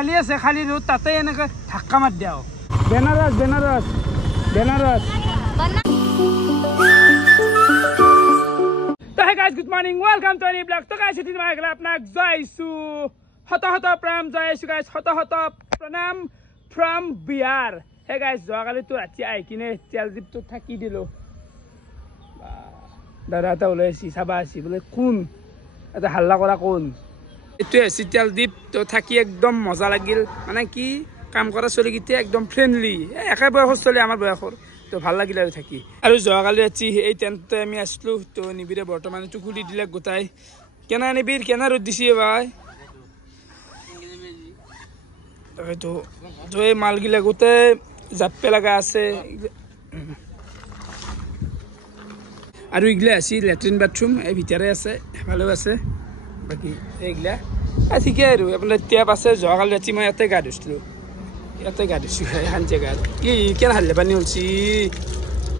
খালি আছে খালি রোড তাতে এনেকে ধাক্কা মার দিও বেনারস বেনারস বেনারস তো hey guys good morning welcome to any blog তো গাইস এদিন মই গলা আপোনাক জয়সু হত হত প্রাম জয়সু গাইস হত হত প্রণাম ফ্রম বিহার হে গাইস যোৱাকালি তো ৰাতি আই কিনে তেলদীপ তো থাকি দিলো দাদাটা ওলাইছি চাবা আছি বোলে কোন এটা হাল্লা কৰা কোন এটোৱে তেলদীপ তো থাকি একদম মজা লাগিল মানে কি কাম কৰা চলি গিতে একদম ফ্ৰেন্ডলি একে বয়সৰ চলি আমাৰ বয়সৰ তো ভাল লাগিল আৰু থাকি আৰু যোৱাকালি ৰাতি এই টেন্টতে আমি আসলো তো নিবিৰে বৰ্তমান তো খুলি দিলে গোটাই কেনা নিবিৰ কেনা ৰদ দিছি ভাই তো তো এই মালগিলা গোটাই জাপে লাগা আছে আৰু ইগলা আছে লেট্ৰিন বাথৰুম এই ভিতৰে আছে ভালো আছে বাকি এইগলা ঠিকে আৰু আপোনাৰ টেপ আছে যোৱাকালি ৰাতি মই ইয়াতে গা ধুইছিলো ইয়াতে গা ধুইছো এখন জেগাত কি কেনে হালে পানী হলছি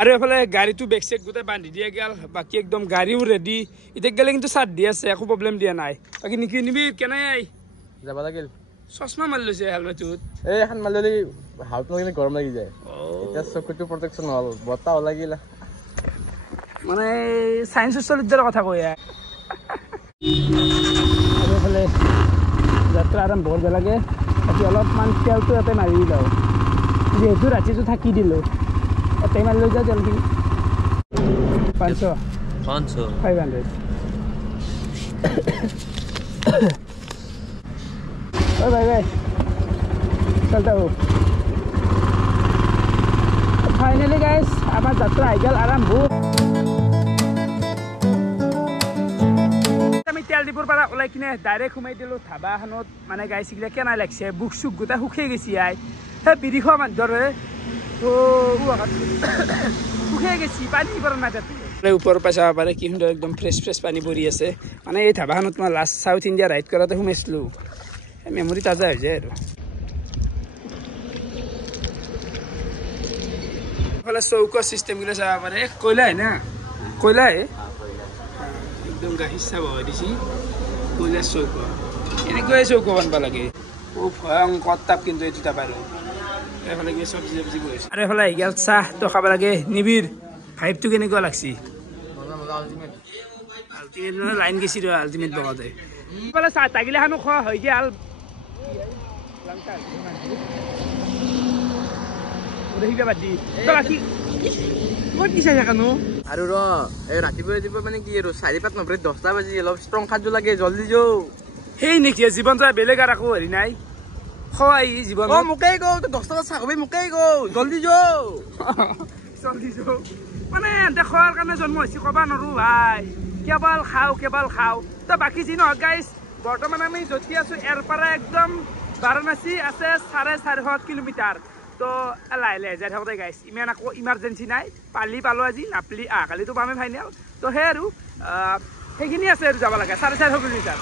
আৰু এফালে গাড়ীটো বেক চেক গোটেই বান্ধি দিয়া গেল বাকি একদম গাড়ীও ৰেডি এতিয়া গেলে কিন্তু চাট দি আছে একো প্ৰব্লেম দিয়া নাই বাকি নিকি নিবি কেনে আই যাবা লাগিল চশমা মাৰি লৈছে হেলমেটত এই এখন মাললি হাউট লাগি গৰম লাগি যায় এটা চকুটো প্ৰটেকচন হল বতাহ লাগিল মানে সায়েন্সৰ চলিদাৰ কথা কয় আৰু এফালে যাত্ৰা আৰম্ভ কৰিব লাগে বাকি অলপমান তেলটো ইয়াতে মাৰি দিওঁ যিহেতু ৰাতিটো থাকি দিলোঁ ইয়াতে মাৰি লৈ যাওঁ তেলখিনি 500 500 ও ভাই ভাই চলতা হো ফাইনালি গাইস আমাৰ যাত্ৰা আহি গ'ল আৰম্ভ আমি তেলদীপৰ পৰা ওলাই কিনে ডাইৰেক্ট সোমাই দিলোঁ ধাবাখনত মানে গাইছিগিলা কেনে লাগছে বুক চুক গোটেই শুকাই গৈছে আই সেই বিড়ি খোৱা মানুহৰ শুকাই গৈছে পানী পৰা নাই তাতে ওপৰৰ পৰা চাব পাৰে কি সুন্দৰ একদম ফ্ৰেছ ফ্ৰেছ পানী পৰি আছে মানে এই ধাবাখনত মই লাষ্ট সাউথ ইণ্ডিয়া ৰাইড কৰাতে সোমাইছিলোঁ মেমৰি তাজা হৈ যায় আৰু এইফালে চৌকৰ চিষ্টেমগিলা চাব পাৰে কয়লাই না কয়লাই একদম গাখীৰ চাব দিছি কয়লাৰ চৌক এনেকুৱাই চৌক বানবা লাগে খুব ভয়ংকৰ তাপ কিন্তু এইটো তাপ আৰু এইফালে কি চব্জি চব্জি গৈছে আৰু এইফালে আহি গেল চাহ তো খাব লাগে নিবিৰ ভাইবটো কেনেকুৱা লাগছি আল্টিমেট লাইন গেছি ৰ আল্টিমেট বগাতে এইফালে চাহ তাগিলাখানো খোৱা হৈ গেল আৰু ৰ এই ৰাতিপুৱা মানে কি আৰু 4:05 10টা বাজি অলপ ষ্ট্ৰং খাদ্য লাগে জলদি যৌ সেই নেকি জীৱনটো বেলেগ আৰু একো হেৰি নাই খোৱাই জীৱন মোকেই গৌ 10টা বাজি চাকবি মোকেই গৌ জলদি যৌ মানে এন্তে খোৱাৰ কাৰণে জন্ম হৈছে ক'বা নোৱাৰো ভাই কেৱল খাওঁ তো বাকী যি নহওক গাইজ বৰ্তমান আমি য'ত আছো ইয়াৰ পৰা একদম বাৰাণসী আছে 450 কিলোমিটাৰ তো লাহে লাহে যাই থাকোঁতে গাইছ ইমান আকৌ ইমাৰ্জেঞ্চি নাই পালো আজি নাপলি কালিতো পামেই ফাইনেল তো সেই আৰু সেইখিনি আছে আৰু যাব লাগে 450 কিলোমিটাৰ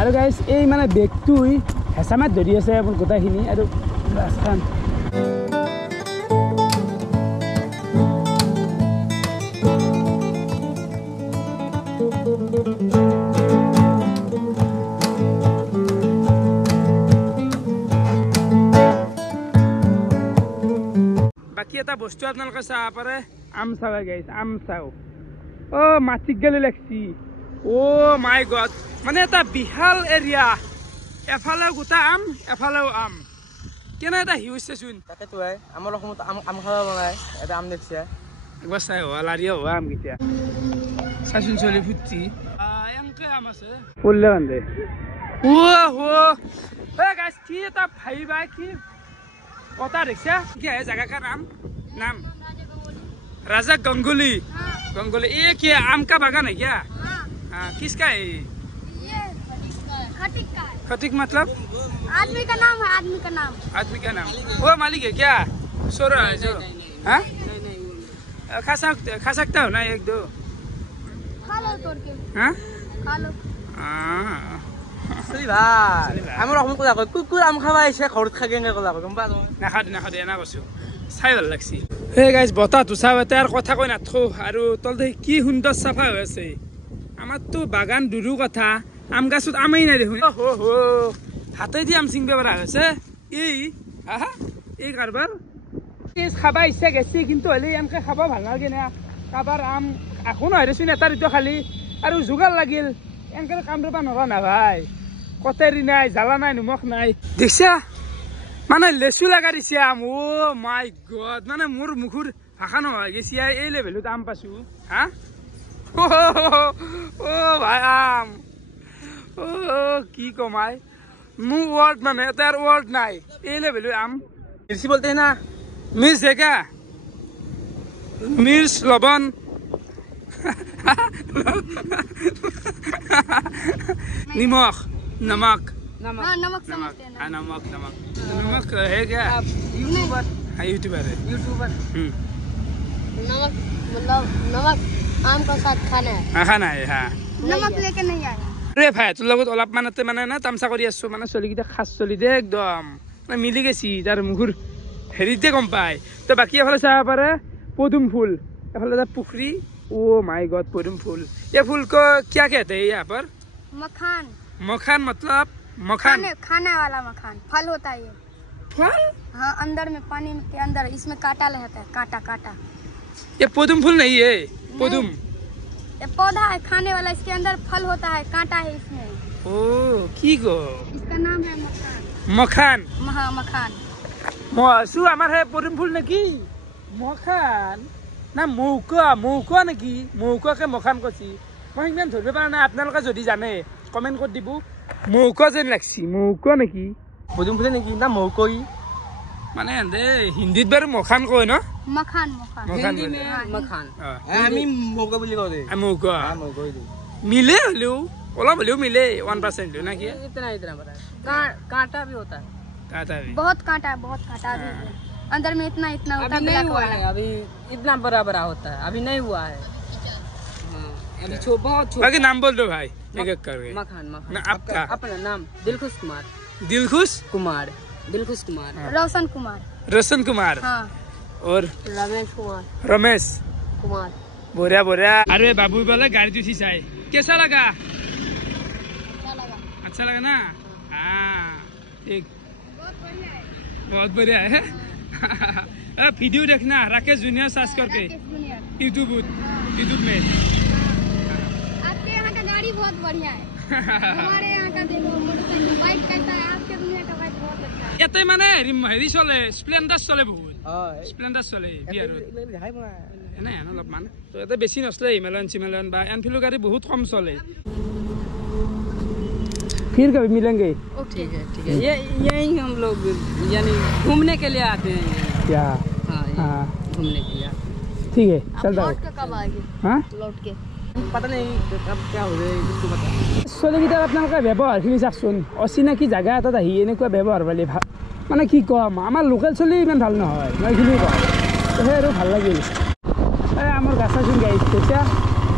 আৰু গাইছ এই মানে বেগটো হেঁচামাত ধৰি আছে আপোনাৰ গোটেইখিনি আৰু ৰাস্তাখন বাকি এটা বস্তু আপোনালোকে চাব পাৰে আম চাব গাইছ আম চাও মাটিক গেলি লাগছি মাই গড মানে এটা বিশাল এৰিয়া এফালেও গোটা আম এফালেও আম কেনে এটা হিউজছে চোন তাকেতো আমাৰ অসমত আম খাব বনাই এটা আম দেখছে একবাৰ চাই লাৰিয়া হোৱা আম কেতিয়া চাচোন চলি ফুটি এনেকে আম আছে পঢ়লে বান্ধে গাইছ কি এটা ভাবিবা কি কথা দেখছা কি है जगह का नाम राजा गंगोली ये क्या आम का बागान है क्या किसका है ये खटिक का है खटिक मतलब आदमी का नाम है आदमी का नाम वो मालिक है क्या सो रहा है जो हाँ खा सकता हो ना एक दो खा लो तोड़ के हाँ खा लो চলি ভাই আমাৰ অসমত কথা কয় কুকুৰ আম খাবা আহিছে ঘৰত খাগে কথা কয় গম পা নাখাদে এনা কৈছোঁ চাই ভাল লাগছি সেই গাইজ বতাহটো চাব তাৰ কথা কৈ নাথো আৰু তলতে কি সুন্দৰ চাফা হৈ আছে আমাৰতো বাগান দূৰৰ কথা আম গাছত আমেই নাই দেখোন হাতেদি আম ছিঙিব পৰা হৈছে এই কাৰবাৰ খাবা ইচ্ছা গেছি কিন্তু হ'লে এনেকে খাব ভাল নালাগে না কাৰোবাৰ আম একো নহয় দেচোন এটা দুটা খালি আৰু যোগাৰ লাগিল এনেকে কাম কৰিব নোৱাৰা না ভাই কটাৰী নাই জ্বালা নাই নিমখ নাই দেখছা মানে লেচু লগা দিছে আম মাই গড মানে মোৰ মুখৰ ভাষা নহয় গেছি এই লেভেলত আম পাইছো হা ভাই আম কি কমাই মোৰ ৱৰ্ড মানে তাৰ ৱৰ্ড নাই এই লেভেলত আম মিৰ্চি বলতে না মির্চ দেখা মির্চ লবণ निमक नमक हाँ नमक समझते हैं ना। नमक नमक नमक है क्या यूट्यूबर यूट्यूबर है यूट्यूबर नमक मतलब नमक आम का साथ खाना है हाँ खाना है हाँ नमक लेके नहीं आया रे भाई তোৰ লগত অলপ মানতে মানে না তামসা কৰি আছো মানে চলিকিটা খাস চলি দে একদম মিলি গেছি তাৰ মুখৰ হেৰিতে গম পায় তো বাকি এফালে চাব পাৰে পদুম ফুল এফালে পুখুৰী ओ माय गॉड पदुम फूल ये फूल को क्या कहते हैं यहाँ पर मखान मखान मतलब मखान खाने वाला मखान फल होता है ये फल हाँ अंदर में पानी के अंदर इसमें कांटा रहता है कांटा कांटा ये पदुम फूल नहीं है पदुम ये पौधा है खाने वाला इसके अंदर फल होता है कांटा है इसमें ओ की गो इसका नाम है मखान मखान हाँ मखान মসু আমাৰ হে পদুম ফুল নেকি মখান না মৌকা নেকি মৌকাকে মখান কৈছি মই ইমান ধৰিব পৰা নাই আপোনালোকে যদি জানে কমেন্ট কৰি দিব মৌকা যেন লাগছি মৌকা নেকি পদুম ফুলে নেকি না মৌকই মানে এন্দে হিন্দীত বাৰু মখান কয় ন मखान मखान हिंदी में मखान আমি মৌকা বুলি কওঁ দে মৌকা মৌকই দে মিলে হলেও অলপ হলেও মিলে 1% হলেও না কি इतना पता है कांटा भी होता है काटा भी बहुत कांटा अभी अंदर में इतना इतना होता है ब्लैक वाला अभी इतना बड़ा बड़ा होता है अभी नहीं हुआ है अभी बहुत छोटा बाकी नाम बोल दो भाई एक एक करके मखान ना आपका अपना नाम दिलखुश कुमार दिलखुश कुमार दिलखुश कुमार रोशन कुमार रोशन कुमार हाँ और रमेश कुमार रमेश कुमार बोरिया बोरिया अरे बाबू बोले गाड़ी उठी चाहे कैसा लगा अच्छा लगा ना हाँ ठीक बहुत बढ़िया है वीडियो देखना राकेश जूनियर सर्च करके यूट्यूब में आपके यहाँ का गाड़ी बहुत बढ़िया है हमारे यहाँ का देखो मोटरसाइकिल बाइक कैसा है आपके दुनिया का बाइक बहुत अच्छा है ইয়াতে মানে হেৰি চলে স্প্লেণ্ডাৰ চলে বহুত স্প্লেণ্ডাৰ চলে বিহাৰত এনে অলপমান তো ইয়াতে বেছি নচলে হিমালয়ন চিমালয়ন বা এনফিল্ডৰ গাড়ী বহুত কম চলে फिर कभी मिलेंगे ठीक है ये यही हम लोग यानी घूमने के लिए आते हैं क्या हाँ घूमने के लिए ठीक है चल लौट के कब आएंगे हाँ लौट के पता नहीं कब क्या हो जाए इसको पता চলিকেইটাৰ আপোনালোকে ব্যৱহাৰখিনি চাওকচোন অচিনাকি জাগা এটাত আহি এনেকুৱা ব্যৱহাৰ পালে ভাল মানে কি ক'ম আমাৰ লোকেল চলি ইমান ভাল নহয় মই এইখিনি কওঁ সেই আৰু ভাল লাগিল এই আমাৰ গাছাচোন গাড়ীত তেতিয়া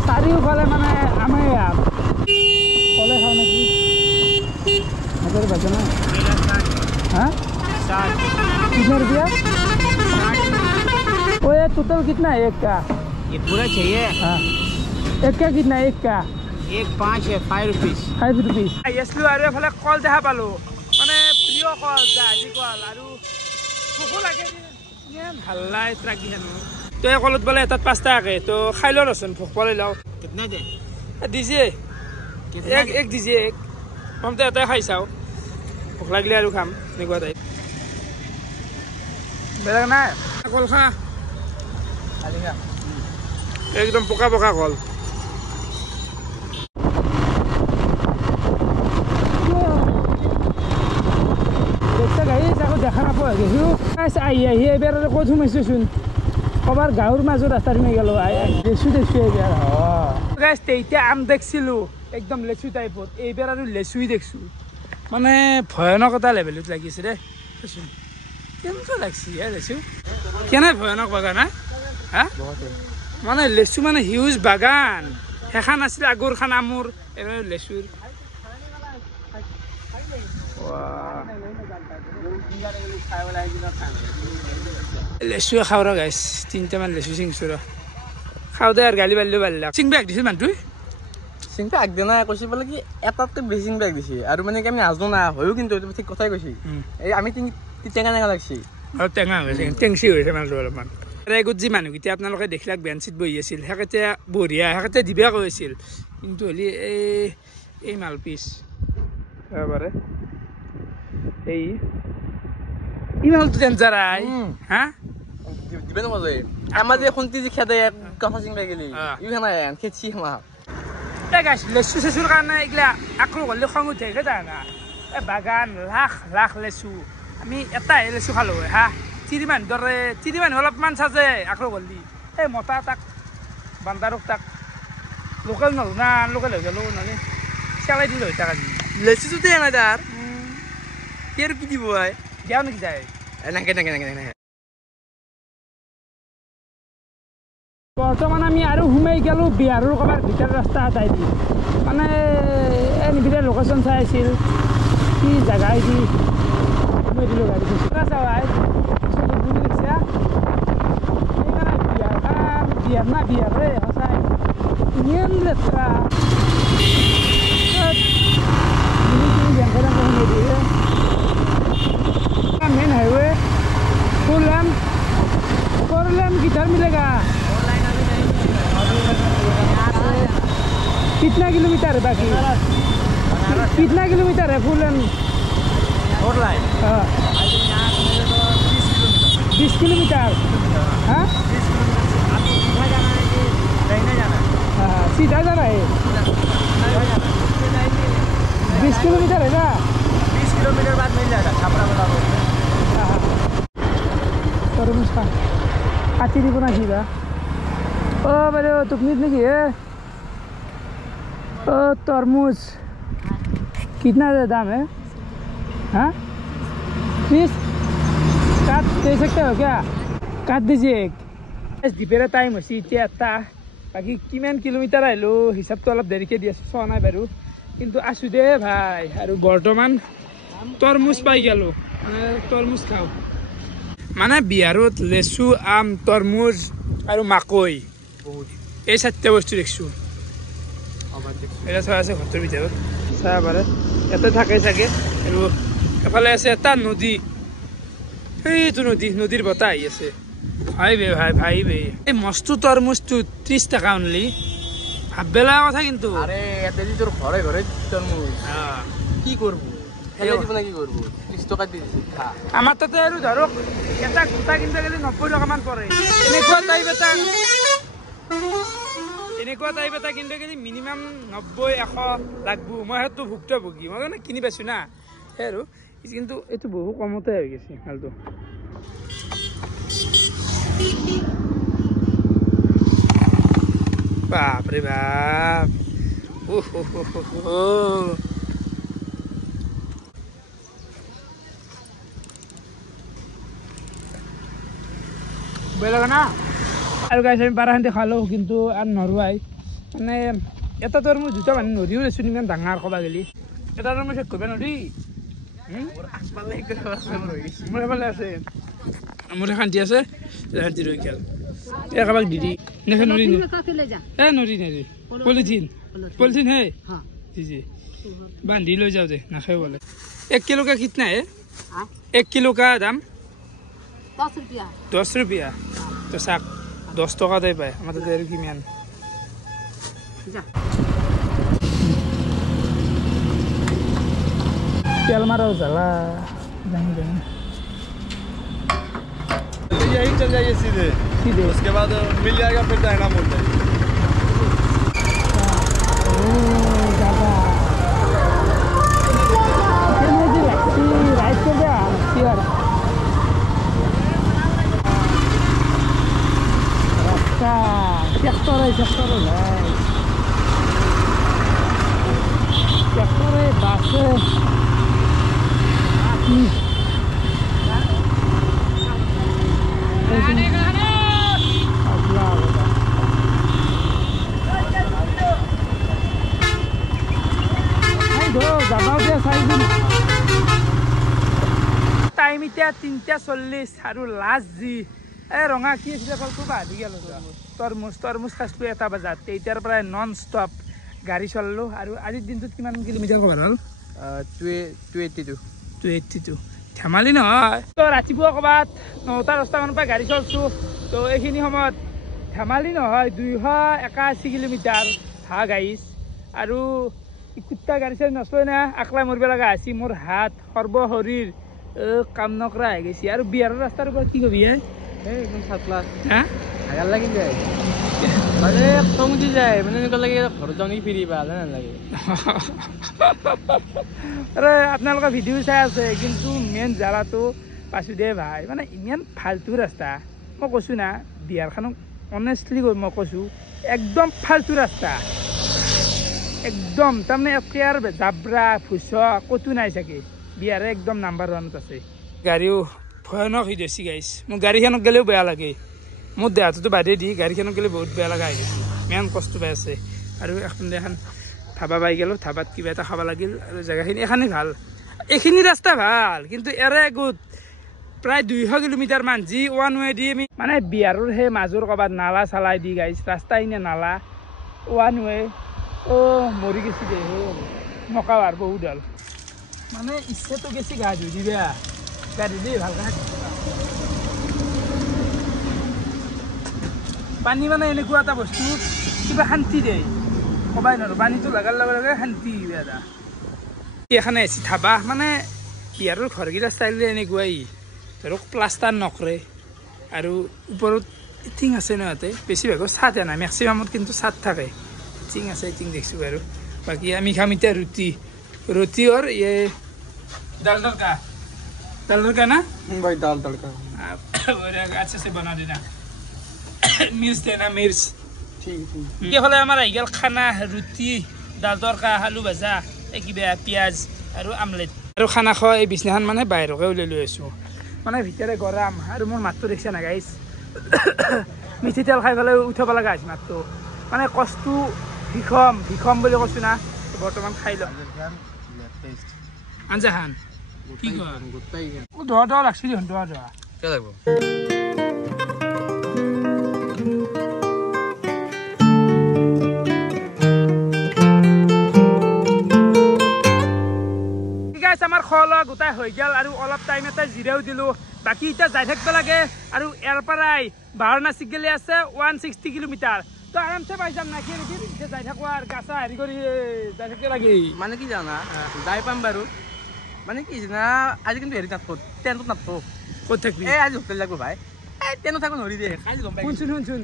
চাৰিওফালে মানে আমাৰ আম কলে খাওঁ নেকি हजार बचा ना हाँ 60 कितना रुपया वो ये टोटल कितना है एक का ये पूरा चाहिए हाँ एक का कितना एक का एक 5 है 5 रुपीस 5 रुपीस यसलु আৰু এফালে কল দেখা পালো মানে প্ৰিয় কল জাহাজী কল আৰু ভোকো লাগে ইমান ভাল লাগে ট্ৰাক দিহানো তো এই কলত বোলে এটাত 5 টাকাকে তো খাই ল ৰচোন ভোক পালে লও कितने दे দিজিয়ে এক দিজিয়ে এক हम तो एटाই খাই চাও ভোক লাগিলে আৰু খাম এনেকুৱা টাইপ বেলেগ নাই কল খা একদম পকা পকা কল দেখা নাপাওঁ আহি আহি এবাৰ আৰু ক'ত সোমাইছোচোন কবাৰ গাঁৱৰ মাজত ৰাস্তাত সোমাই গ'লো লেচু দেখছো এইবাৰ এতিয়া আম দেখছিলো একদম লেচু টাইপত এইবাৰ আৰু লেচুই দেখছো মানে ভয়ানক এটা লেভেলত লাগিছে দে কেনেকুৱা লাগছে লেচু কেনে ভয়ানক বাগান হা মানে লেচু মানে হিউজ বাগান সেইখন আছিলে আগৰখন আমৰ এবাৰ লেচুৰ লেচু খাওঁ ৰ গাইছ 3টামান লেচু চিংছো ৰ খাওঁ দে আৰু গালি পাৰিলেও পাৰিলে চিংবা এক দিছিল মানুহটোৱে চিংপা আগদিনা কৈছে বোলে কি এটাতকৈ বেছি চিংপাক দিছে আৰু মানে কি আমি নাজানো না হয়ো কিন্তু ঠিক কথাই কৈছে এই আমি টেঙা টেঙা লাগছি আৰু টেঙা হৈছে টেংচি হৈছে মানুহটো অলপমান ৰায়গত যি মানুহকেইটা আপোনালোকে দেখিলাক বেঞ্চিত বহি আছিল সেকেতে বঢ়িয়া সেকেতে দিবা কৈ আছিল কিন্তু হ'লে এই মালপিচ পাৰে এই মালটো ডেঞ্জাৰ হা দিবে না মজা আমাৰ যে খন্তি যে খেদে কথা চিংপা গেলি ইউ না খেছি আমাৰ গাছ লেচু চেচুৰ কাৰণে এইগিলা আকলো কৰিলে খং উঠে জানা বাগান লাখ লাখ লেচু আমি এটাহে লেচু খালো হয় হা তিৰি মানুহ অলপমান চাজে আকলো কৰিলি এই মতা তাক বান্দাৰক তাক লোকেল নহ'লো না লোকেল হৈ গ'লো নহ'লে চেলাই দিলোঁ হয় তাক আজি লেচুটো দে নাই তাৰ কি আৰু কি দিব দিয়াও নেকি যায় নাকে বৰ্তমান আমি আৰু সোমাই গ'লোঁ বিহাৰৰ ক'ৰবাৰ ভিতৰৰ ৰাস্তা এটাই দি মানে এই নিবিড়ে লোকেশ্যন চাই আছিল কি জেগা দি সোমাই দিলোঁ গাড়ী চাই দেখিছা বিহাৰ না বিহাৰে সঁচাই ইমান লেতেৰা मेन हाईवे फोर लेन किधर मिलेगा कितना किलोमीटर है बाकी कितना किलोमीटर है फोर लेन 20 किलोमीटर हाँ सीधा जाना है 20 किलोमीटर है ना 20 किलोमीटर बाद मिल जाएगा छापरा वाला रोड तरमुज का काटी दी बना सीधा ओ बड़े तुमने नहीं है ओ तरमुज कितना दाम है हाँ 30 काट दे सकते हो क्या काट दीजिए दीपेरा टाइम होसी इतना बाकी किमान किलोमीटर आलो हिसाब तो अलग देरिके दी आसो चोৱা নাই বাৰু কিন্তু আছো দে ভাই আৰু বৰ্তমান তৰমুজ পাই গেলো তৰমুজ খাওঁ মানে বিহাৰত লেচু আম তৰমুজ আৰু মাকৈ এই চাৰিটা বস্তু দেখিছোঁ এটা চোৱা আছে ঘৰটোৰ ভিতৰত চাব পাৰে ইয়াতে থাকে চাগে আৰু এফালে আছে এটা নদী সেইটো নদীৰ বতাহ আহি আছে ভাই এই মস্ত তৰমুজটো 30 টাকা অনলি ভাববেলা কথা কিন্তু আরে এতে দি তোর ঘরে ঘরে তরমুজ কি করব ফেলে দিব না কি করব 30 টাকা দি দিছি খা আমার তাতে আৰু ধৰক এটা গোটা কিনতে গেলে 90 টাকা মান পৰে এনেকুৱা টাইপ এটা কিনতে গেলে মিনিমাম 90-100 লাগবো মই হেতু ভুক্তভোগী মই মানে কিনি পাইছো না সেই আৰু কিন্তু এইটো বহু কমতে হৈ গৈছে হালটো बाप रे बाप বেলা না আৰু গাইছ আমি পাৰাখান্তি খালো কিন্তু আৰু নৰুৱাই মানে এটা তৰমুজ দুটা মানে নদীও লেচোন ইমান ডাঙৰ ক'বা গেলি এটা তৰমুজ শেষ কৰিব নদী মোৰ এফালে আছে মোৰ শান্তি আছে শান্তি ৰৈ গেল কাবাক দিদি নেখে নদী নদী पॉलिथीन है हाँ जी जी बांधी लो जाओ दे नाखे बोले 1 किलो का कितना है 1 किलो का दाम 10 रुपया तो साक 10 टका दे पाए हमारे देर की मियान तेल मारो चला यही चल जाइए सीधे उसके बाद मिल जाएगा फिर दाहिना मोड़ जाएगा टाइम इतना 3:40 और लास्ट जी रंगा कि फलको बाहरी गल तरमुज खासलो 1 बजात इतार प्राय नन स्टप গাড়ী চলালোঁ আৰু আজিৰ দিনটোত কিমান কিলোমিটাৰ ক'ব হ'ল 282 ধেমালি নহয় তো ৰাতিপুৱা ক'ৰবাত 9টা 10টামানৰ পৰা গাড়ী চলাইছোঁ তো এইখিনি সময়ত ধেমালি নহয় 281 কিলোমিটাৰ হা গাইছ আৰু কুত্তা গাড়ী চাড়ী নচলে না আকলাই মৰিব লগা হৈছে মোৰ হাত সৰ্বশৰীৰ কাম নকৰা হৈ গৈছে আৰু বিহাৰৰ ৰাস্তাৰ ওপৰত কি কবি একদম চাতলা হা হাগাৰ লাগি যায় মানে খং উঠি যায় মানে এনেকুৱা লাগে ঘৰত যাওঁ নেকি ফিৰি ভাল নালাগে আৰে আপোনালোকৰ ভিডিঅ' চাই আছে কিন্তু মেইন জ্বালাটো পাইছোঁ দে ভাই মানে ইমান ফাল্টু ৰাস্তা মই কৈছোঁ না বিহাৰখনক অনেষ্টলি মই কৈছোঁ একদম ফাল্টু ৰাস্তা একদম তাৰমানে একেয়াৰ জাবৰা ফুচ ক'তো নাই চাগে বিহাৰে একদম নাম্বাৰ 1ত আছে গাড়ীও ভয়ানক হৈ গৈছে গাইছ মোৰ গাড়ীখনক গ'লেও বেয়া লাগে মোৰ দেহাটোতো বাদেই দি গাড়ীখনক গ'লে বহুত বেয়া লগা হৈ গৈছে মেইন কষ্ট পাই আছে আৰু এখন ধাবা পাই গ'লোঁ ধাবাত কিবা এটা খাব লাগিল আৰু জেগাখিনি এখানেই ভাল এইখিনি ৰাস্তা ভাল কিন্তু এৰে গোট প্ৰায় 200 কিলোমিটাৰমান যি ওৱান ৱে দি আমি মানে বিহাৰৰ সেই মাজৰ ক'ৰবাত নালা চালাই দি গাইছ ৰাস্তা এনে নালা ওৱান ৱে মৰি গেছি দে নকা আৰু বহুত হ'ল মানে ইচ্ছাটো গেছি গা ধুই দিবা গা ধুই দেই ভালকৈ পানী মানে এনেকুৱা এটা বস্তু কিবা শান্তি দেই ক'বাই নোৱাৰোঁ পানীটো লগাৰ লগে লগে শান্তি কিবা এটা এখানে আছে ধাবা মানে বিহাৰৰ ঘৰকেইটা ষ্টাইল এনেকুৱাই ধৰক প্লাষ্টাৰ নকৰে আৰু ওপৰত টিং আছে ন ইয়াতে বেছিভাগৰ ছাদ নাই মেক্সিমামত কিন্তু ছাদ থাকে টিং আছে টিং দেখিছোঁ বাৰু বাকী আমি খাম এতিয়া ৰুটি और ये दाल तड़का ना भाई दाल तड़का और अच्छे से बना देना मिर्च देना मिर्च ठीक ये হ'লে আমাৰ আহি গ'ল খানা ৰুটি দাল তড়কা আলু ভাজা কিবা পিঁয়াজ আৰু আমলেট আৰু খানা খোৱা এই বিছনাখন মানে বাহিৰকে উলিয়াই লৈ আছোঁ মানে ভিতৰে গৰম আৰু মোৰ মাতটো দেখিছে না গাইছ মিঠি তেল খাই পেলাই উঠাব লগা হৈছে মাতটো মানে কষ্ট ভিখম বুলি কৈছোঁ না বৰ্তমান খাই লওঁ আঞ্জাখান কি কয় দৰা লাগছিল দৰা কিয় লাগিব আমাৰ খোৱা লোৱা গোটাই হৈ গ'ল আৰু অলপ টাইম এটা জিৰাও দিলোঁ বাকী এতিয়া যাই থাকিব লাগে আৰু ইয়াৰ পৰাই বাৰণাসী গেলি আছে 160 কিলোমিটাৰ তো আৰামছে পাই যাম নাকি নেকি এতিয়া যাই থাকোঁ আৰু গা চা হেৰি কৰি যাই থাকিব লাগে মানে কি জানা যাই পাম বাৰু মানে কি জানা আজি কিন্তু হেৰি নাথাকোঁ ট্ৰেইনত নাথাকোঁ ক'ত থাকবি এই আজি হোটেল লাগিব ভাই এই ট্ৰেইনত থাকোঁ নৰি দে খাই গম পাই শুনচোন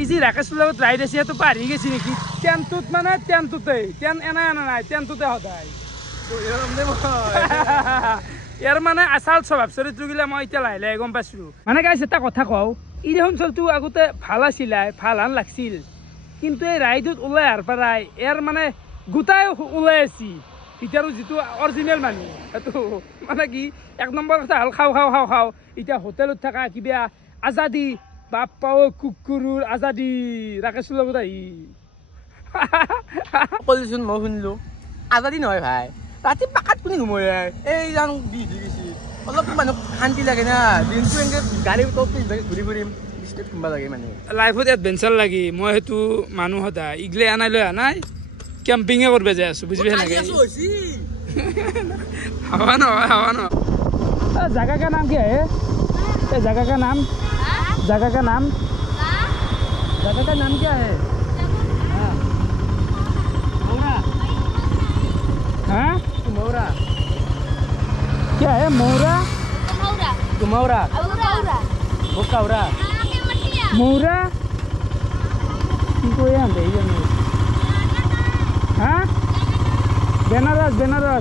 ইজি ৰাকেশৰ লগত ৰাইড আছে তো পাহৰি গৈছে নেকি ট্ৰেইনটোত মানে ট্ৰেইনটোতেই ট্ৰেইন এনা নাই ট্ৰেইনটোতে সদায় ইয়াৰ মানে আচাল স্বভাৱ চৰিত্ৰগিলা মই এতিয়া লাহে লাহে গম পাইছোঁ মানে গাইছ এটা কথা কওঁ ই অঞ্চলটো আগতে ভাল আছিলে ভাল হান লাগছিল কিন্তু এই ৰাইডত ওলাই অহাৰ পৰাই ইয়াৰ মানে গোটাই ওলাই আছে ভিতৰৰ যিটো অৰিজিনেল মানুহ সেইটো মানে কি 1 নম্বৰ কথা হ'ল খাওঁ এতিয়া হোটেলত থকা কিবা আজাদী বাপ পাও কুকুৰৰ আজাদী ৰাকেশৰ লগত আহি কলিচোন মই শুনিলোঁ আজাদী নহয় ভাই ৰাতি পাকাত কোনে ঘুমাই এই জানো দি গৈছে অলপ মানুহ শান্তি লাগে না দিনটো এনেকৈ গাড়ী ঘূৰি ফুৰিম ষ্টেট ঘুমবা লাগে মানে লাইফত এডভেঞ্চাৰ লাগি মই সেইটো মানুহ সদায় ইগলে আনাই লৈ আনাই কেম্পিঙে কৰিব যাই আছোঁ বুজিবি সেনেকৈ হাৱা নহয় जगह का नाम क्या है जगह का नाम क्या है हाँ मोरा क्या है मोरा कुमौरा बुकाउरा मोरा को यहाँ दे हाँ बनारस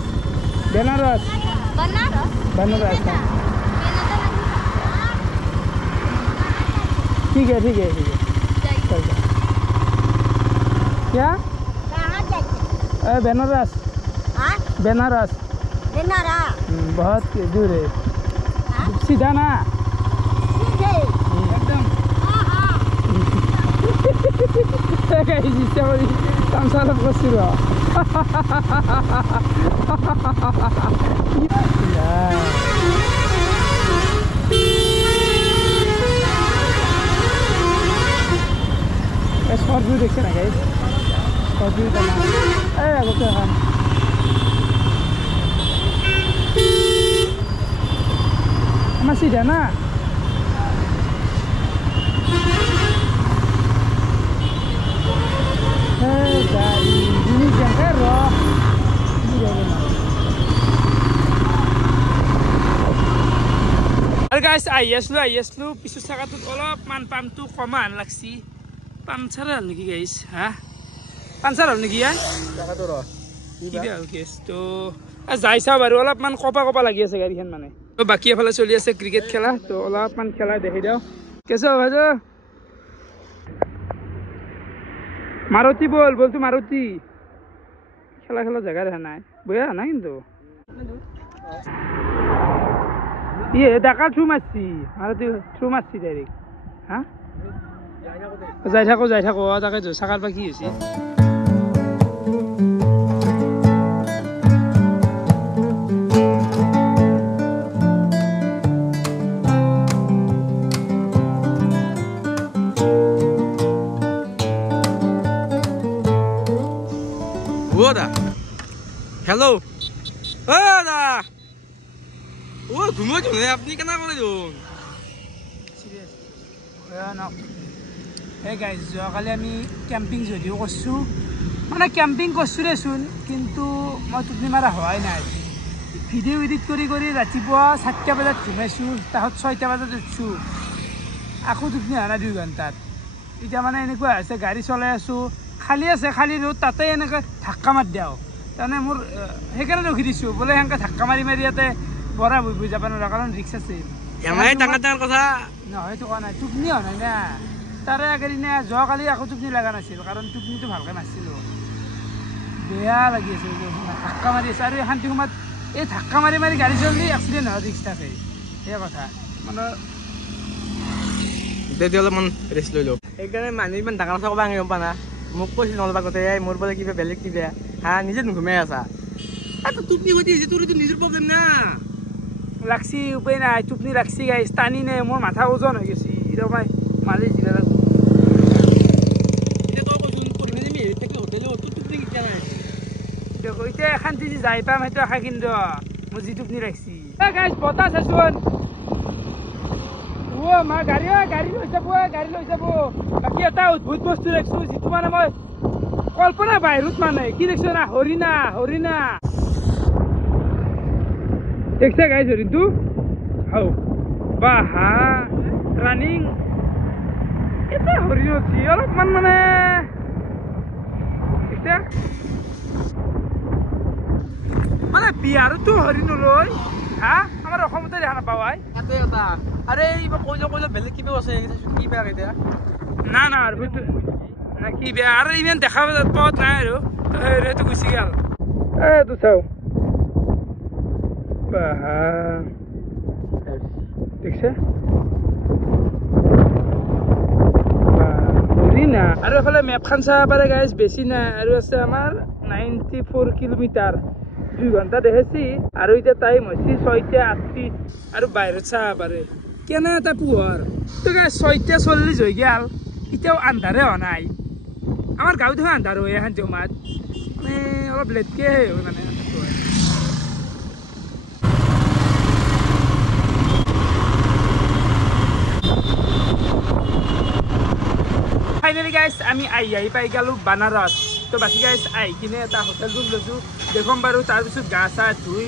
ठीक है चल क्या बनारस बहुत दूर है सीधा ना एकदम शॉर्ट व्यू देखते ना गाइस এই আগতে এখন আমার সিধা না গাড়ি জিনিস দেখার আৰু গাইছ আহি আছিলো পিছৰ চাকাটোত অলপমান পাম্পটো কমান লাগছি পামচাৰ হ'ল নেকি গাইছ হা পামচাৰ হ'ল নেকি চাকাটো ৰ কিবা হ'ল কেছ তো যাই চাওঁ বাৰু অলপমান কপা লাগি আছে গাড়ীখন মানে তো বাকী এফালে চলি আছে ক্ৰিকেট খেলা তো অলপমান খেলা দেখি দিওঁ কেছ ভাজ মাৰুতি বলতো মাৰুতি খেলা জেগা দেখা নাই বয়া নাই কিন্তু ইয়ে ডাকা থ্ৰু মাৰছি মাৰুতি থ্ৰু মাৰছি ডাইৰেক্ট হা যাই থাকো তাকেতো চাকাৰ পৰা কি হৈছে হেল্ল' দা ঘুমাই থো আপুনি কেনে কৰে এই গাইজ যোৱাকালি আমি কেম্পিং যদিও কৰিছোঁ মানে কেম্পিং কৰিছোঁ দেচোন কিন্তু মই টোপনি মাৰা হোৱাই নাই ভিডিঅ' এডিট কৰি ৰাতিপুৱা 7টা বজাত ঘুমাইছোঁ তাহত 6টা বজাত উঠিছোঁ আকৌ টোপনি হোৱা নাই 2 ঘণ্টাত এতিয়া মানে এনেকুৱা হৈছে গাড়ী চলাই আছোঁ খালী আছে খালী ৰোড তাতে এনেকৈ ধাক্কা মাৰি দিওঁ তাৰমানে মোৰ সেইকাৰণে ৰখি দিছোঁ বোলে সেনেকৈ ধাক্কা মাৰি ইয়াতে বৰা বৈ যাব নোৱাৰা কাৰণ ৰিক্স আছে ডাঙৰ কথা নহয় এইটো কোৱা নাই টোপনি হোৱা নাই না তাৰে আগদিনা যোৱাকালি আকৌ টোপনি লগা নাছিল কাৰণ টোপনিটো ভালকৈ নাছিলোঁ বেয়া লাগি আছে ধাক্কা মাৰি আছে আৰু শান্তি সময়ত এই ধাক্কা মাৰি গাড়ী চলি এক্সিডেণ্ট হোৱাৰ ৰিক্স থাকে সেই কথা মানে অলপমান ৰেষ্ট লৈ লওঁ সেইকাৰণে মানুহ ইমান ডাঙৰ কথা ক'ব গম পা না মোক কৈছিল নহ'লে আগতে মোৰ বোলে কিবা বেলেগ কিবা হা নিজে নুঘুমাই আছা টোপনি হৈ আছে তোৰ এইটো নিজৰ প্ৰব্লেম না লাগছি উপায় নাই টোপনি লাগছি গাইছ টানি নে মোৰ মাথা ওজন হৈ গৈছে এতিয়া মই মালি জিৰা লাগব এতিয়া শান্তি যি যাই পাম সেইটো আশা কিন্তু মোৰ যি টোপনি লাগছি গাইছ বতাহ চাচোন মা গাড়ী লৈ যাব বাকী এটা অদ্ভুত বস্তু দেখিছোঁ যিটো মানে মই কল্পনা বাহিৰত মানে কি দেখিছোঁ না হৰিণা দেখছে গাইছ হৰিণটো হাও বাহা ৰানিং এটা হৰিণ উঠি অলপমান মানে দেখছে মানে বিহাৰতো হৰিণ লৈ হা আমাৰ অসমতে দেখা নাপাওঁ আরে এইবার কইলো বেলেগ কিবা আছে কি বেয়া এতিয়া না কি বেয়া আৰু ইমান দেখা পাত নাই আৰু এইটো গুচি গেল এইটো চাওঁ বাহা দেখছে হৰিণা আৰু এফালে মেপখন চাব পাৰে গাইজ বেছি নাই আৰু আছে আমাৰ 94 কিলোমিটাৰ 2 ঘণ্টা দেখাইছি আৰু এতিয়া টাইম হৈছে 6:38 আৰু বাহিৰত চাব পাৰে কেনে এটা পোহৰ তো গাইজ 6:40 হৈ গেল এতিয়াও আন্ধাৰে হোৱা নাই আমাৰ গাঁৱত আন্ধাৰ হৈ শান্তি সময়ত মানে অলপ লেটকে হয় মানে ফাইনেলি গাইজ আমি আহি পাই গেলোঁ বানাৰস তো বাকী গাইজ আহি কিনে এটা হোটেল ৰুম লৈছোঁ দেখুৱাম বাৰু তাৰপিছত গা চা ধুই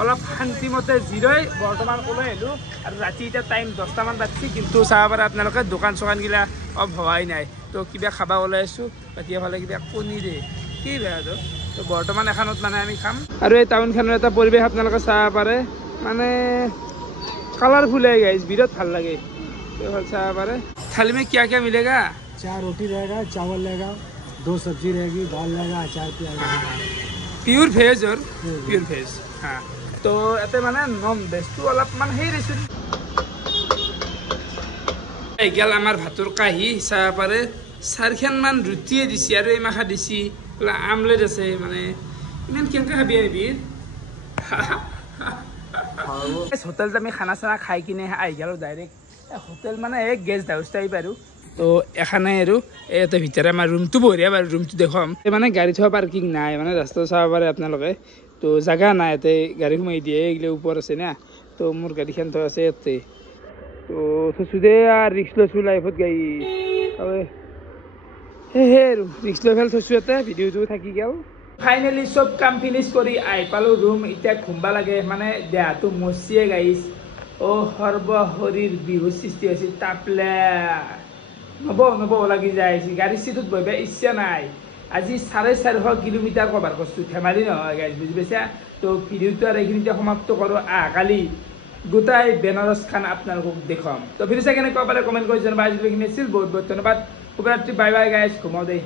অলপ শান্তিমতে জিৰাই বৰ্তমান ওলাই আহিলোঁ আৰু ৰাতি এতিয়া টাইম 10টামান বাজিছে কিন্তু চাব পাৰে আপোনালোকে দোকান চোকানগিলা অফ হোৱাই নাই তো কিবা খাব ওলাই আছোঁ বাকী এফালে কিবা কণী দে কি বেয়াটো তো বৰ্তমান এখনত মানে আমি খাম আৰু এই টাউনখনৰ এটা পৰিৱেশ আপোনালোকে চাব পাৰে মানে কালাৰফুল है गाइस বিৰাট ভাল লাগে তো চাব পাৰে थाली में क्या क्या मिलेगा 4 रोटी रहेगा चावल रहेगा 2 सब्जी रहेगी दाल रहेगा अचार प्याज प्योर वेज और प्योर वेज हाँ तो एते माने नॉन वेज तो अलग मान है रेसिन এই গেল আমার ভাতৰ কাহি চাব পাৰে 4খান মান ৰুটিয়ে দিছি আৰু এই মাখা দিছি লা আমলেট আছে মানে ইমান কেনকা খাবি আইবি হোটেলত আমি খানা চানা খাই কিনে আহি গেল ডাইৰেক্ট হোটেল মানে এক গেষ্ট হাউচ টাইপ আৰু তো এখানে আৰু ইয়াতে ভিতৰে আমাৰ ৰুমটো বঢ়িয়া বাৰু ৰুমটো দেখুৱাম মানে গাড়ী থোৱা পাৰ্কিং নাই মানে ৰাস্তা চাব পাৰে আপোনালোকে তো জাগা নাই ইয়াতে গাড়ী সোমাই দিয়ে এইগিলা ওপৰ আছে না তো মোৰ গাড়ীখন থোৱা আছে ইয়াতে তো থৈছোঁ দে আৰু ৰিক্স লৈছোঁ লাইফত গাড়ী সেয়ে আৰু ৰিক্স লৈ পেলাই থৈছোঁ ইয়াতে ভিডিঅ'টো থাকি গ'ল ফাইনেলি চব কাম ফিনিছ কৰি আহি পালোঁ ৰুম এতিয়া ঘুমবা লাগে মানে দেহাটো মচিয়ে গাইছ সৰ্ব শৰীৰ বিহুৰ সৃষ্টি হৈছে তাপলে নব লাগি যায় গাড়ী চিটত বহিব ইচ্ছা নাই আজি 450 কিলোমিটাৰ কভাৰ কৰিছোঁ ধেমালি নহয় গাইছ বুজি পাইছা তো ভিডিঅ'টো আৰু এইখিনিতে সমাপ্ত কৰোঁ কালি গোটাই বেনাৰসখন আপোনালোকক দেখুৱাম তো ভিডিঅ' চাই কেনেকুৱা পালে কমেণ্ট কৰি জনাব আজিলৈকে আছিল বহুত বহুত ধন্যবাদ শুভৰাত্ৰি বাই বাই গাইছ ঘুমাও দেই